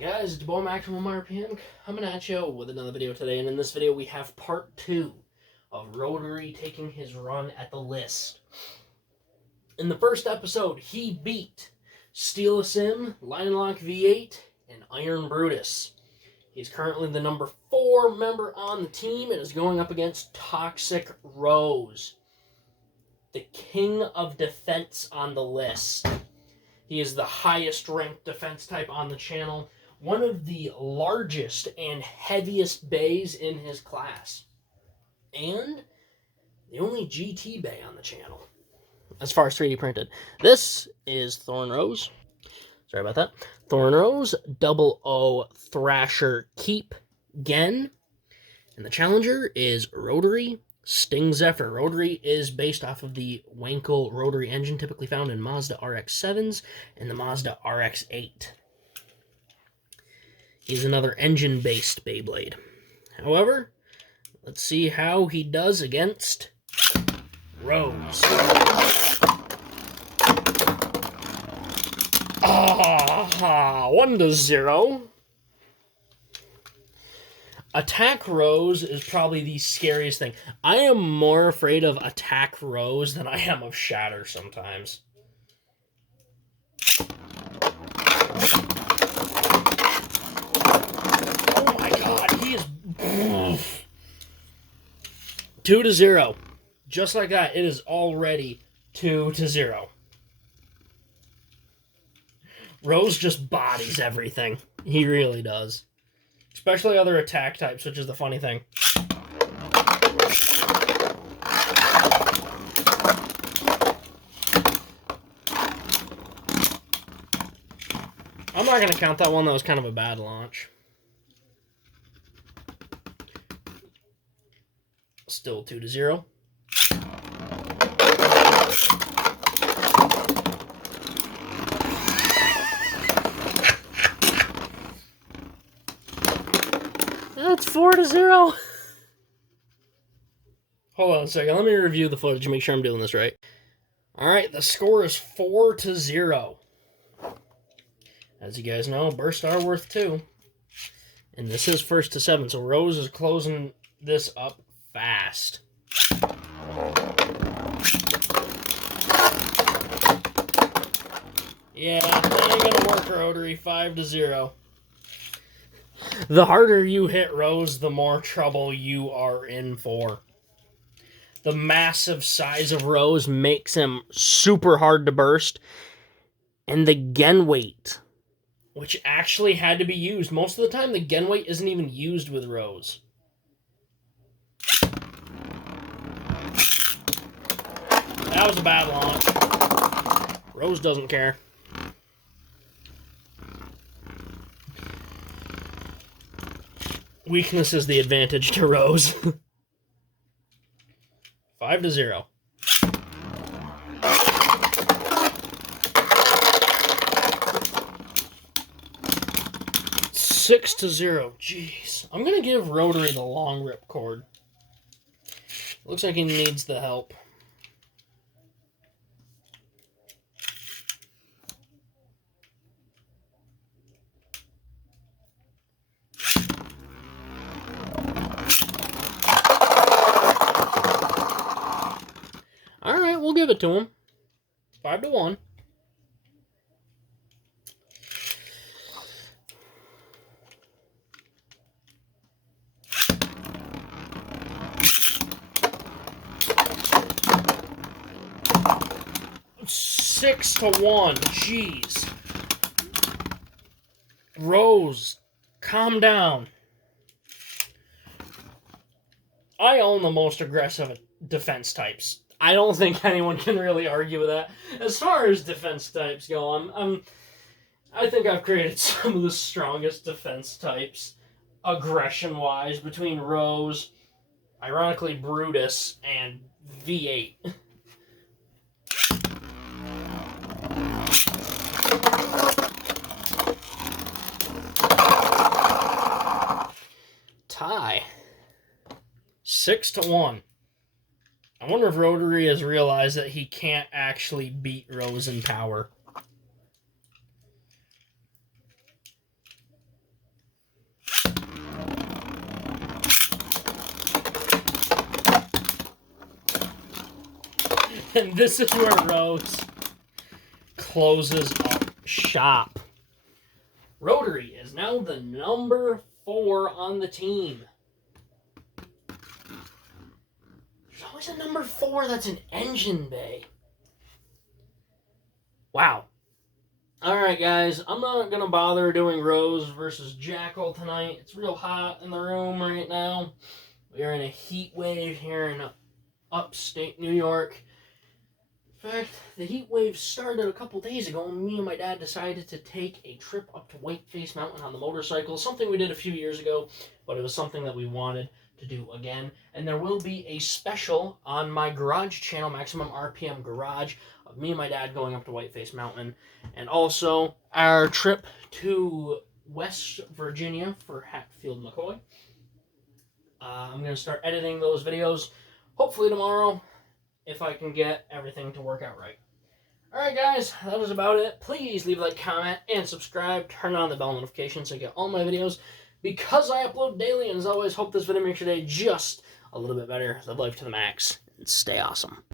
Guys, it's your boy Max from RPM coming at you with another video today, and in this video we have part 2 of Rotary taking his run at the list. In the first episode, he beat Steel Sim, Line Lock V8, and Iron Brutus. He's currently the number 4 member on the team and is going up against Toxic Rose, the king of defense on the list. He is the highest ranked defense type on the channel, one of the largest and heaviest bays in his class, and the only GT bay on the channel, as far as 3D printed. This is Thorn Rose. Sorry about that. Thorn Rose, 00 Thrasher Keep Gen, and the challenger is Rotary Sting Zephyr. Rotary is based off of the Wankel rotary engine typically found in Mazda RX-7s and the Mazda RX-8. He's another engine-based Beyblade. However, let's see how he does against Rose. Ah, 1-0. Attack Rose is probably the scariest thing. I am more afraid of Attack Rose than I am of Shatter sometimes. Oh my god, he is... 2-0. Just like that, it is already 2-0. Rose just bodies everything. He really does. Especially other attack types, which is the funny thing. I'm not going to count that one. That was kind of a bad launch. Still 2-0. That's 4-0. Hold on a second. Let me review the footage and make sure I'm doing this right. Alright, the score is 4-0. As you guys know, bursts are worth 2. And this is 1st to 7, so Rose is closing this up fast. Yeah, that ain't gonna work, Rotary. 5-0. The harder you hit Rose, the more trouble you are in for. The massive size of Rose makes him super hard to burst. And the gen weight, which actually had to be used. Most of the time, the gen weight isn't even used with Rose. That was a bad launch. Rose doesn't care. Weakness is the advantage to Rose. 5-0. 6-0. Jeez. I'm going to give Rotary the long rip cord. Looks like he needs the help. Alright, we'll give it to him. 5-1. Six to 1. Jeez. Rose, calm down. I own the most aggressive defense types. I don't think anyone can really argue with that. As far as defense types go, I think I've created some of the strongest defense types, aggression-wise, between Rose, ironically Brutus, and V8. Tie. 6-1. I wonder if Rotary has realized that he can't actually beat Rose in power. And this is where Rose closes up shop. Rotary is now the number 4 on the team. There's always a number 4 that's an engine bay. Wow. Alright, guys. I'm not going to bother doing Rose versus Jackal tonight. It's real hot in the room right now. We are in a heat wave here in upstate New York. In fact, the heat wave started a couple days ago, and me and my dad decided to take a trip up to Whiteface Mountain on the motorcycle. Something we did a few years ago, but it was something that we wanted to do again. And there will be a special on my garage channel, Maximum RPM Garage, of me and my dad going up to Whiteface Mountain. And also our trip to West Virginia for Hatfield McCoy. I'm going to start editing those videos hopefully tomorrow, if I can get everything to work out right. Alright, guys, that was about it. Please leave a like, comment, and subscribe. Turn on the bell notification so you get all my videos, because I upload daily. And as always, hope this video makes your day just a little bit better. Live life to the max and stay awesome.